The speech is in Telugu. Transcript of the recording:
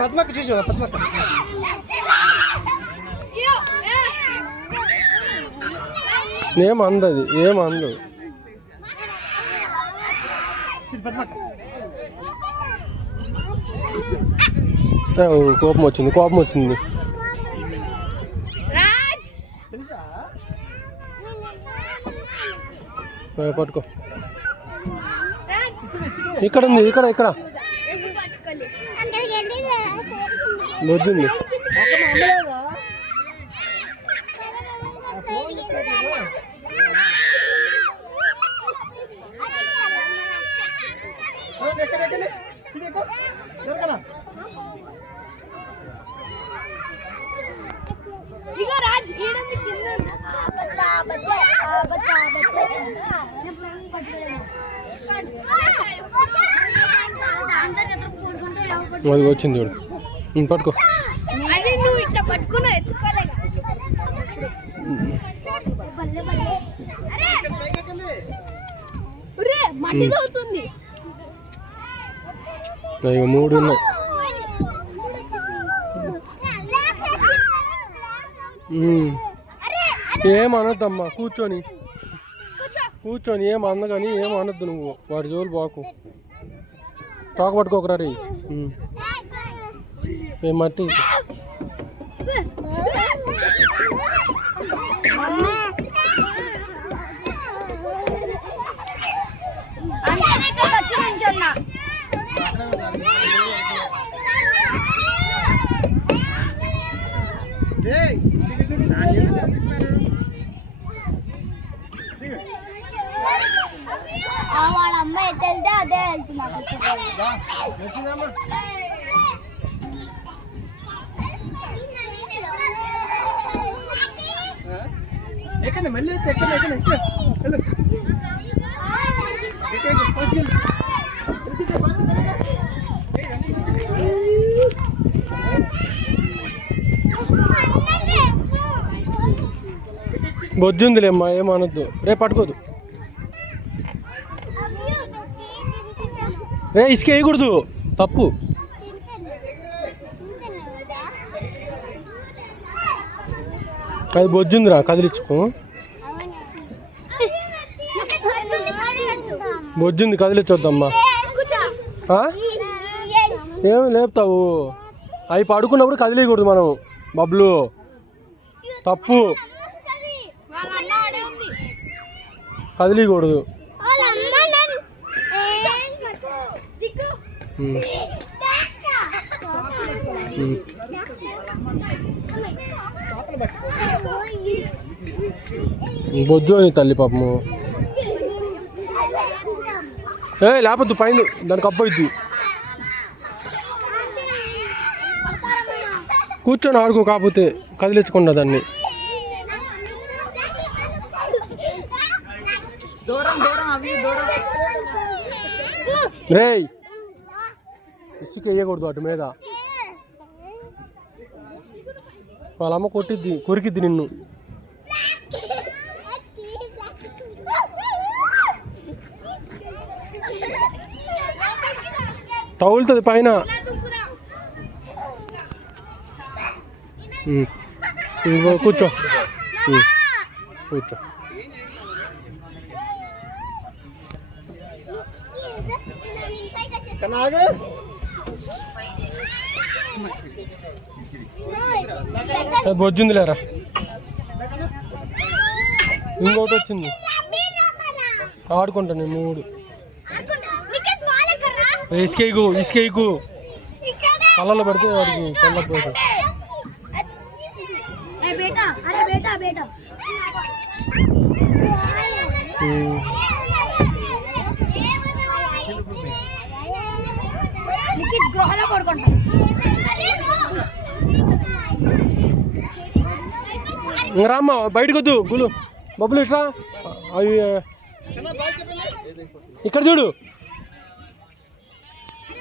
పద్మక్క చూసి పద్మక్క ఏమందది ఏమందు కోపం వచ్చింది పట్టుకో ఇక్కడ ఉంది ఇక్కడ వచ్చింది అది వచ్చింది చూడు పట్టుకో ఇక 3 ఉన్నాయి. ఏమనొద్దమ్మా కూర్చొని ఏమన్న కానీ ఏమనొద్దు నువ్వు వాడి జోలు బాకు తాకు పట్టుకోకరా రే ఏ మట్టి వాళ్ళ అమ్మ ఎట్ వెళ్తే అదే వెళ్తున్నాను. బొజ్జుందిలేమ్మా ఏమనొద్దు రేపు పట్టుకోదు రే ఇసుక వేయకూడదు తప్పు అది బొజ్జుందిరా కదిలించుకో బొజ్జుంది కదిలించొద్దమ్మా ఏమి లేపుతావు అవి పడుకున్నప్పుడు కదిలేయకూడదు మనం బబ్లు తప్పు కదిలేయకూడదు బొజ్జు అని తల్లి పాపము లేకపోతే పైన దానికి అబ్బయిద్ది కూర్చొని ఆడుకో కాకపోతే కదిలించకుండా దాన్ని రేయ్ ఇసుక వేయకూడదు అటు మీద వాళ్ళ అమ్మ కొరికిద్ది నిన్ను తగులుతుంది పైన కూర్చో కూర్చో బొజ్జుంది లేరా ఇంకోటి వచ్చింది ఆడుకుంటా నేను 3 ఇసుకేకు కళ్ళలో పెడితే వాడికి కళ్ళపోతుంది రామ్మ బయటకు వద్దు గులు బబ్బులు ఇట్లా అవి ఇక్కడ చూడు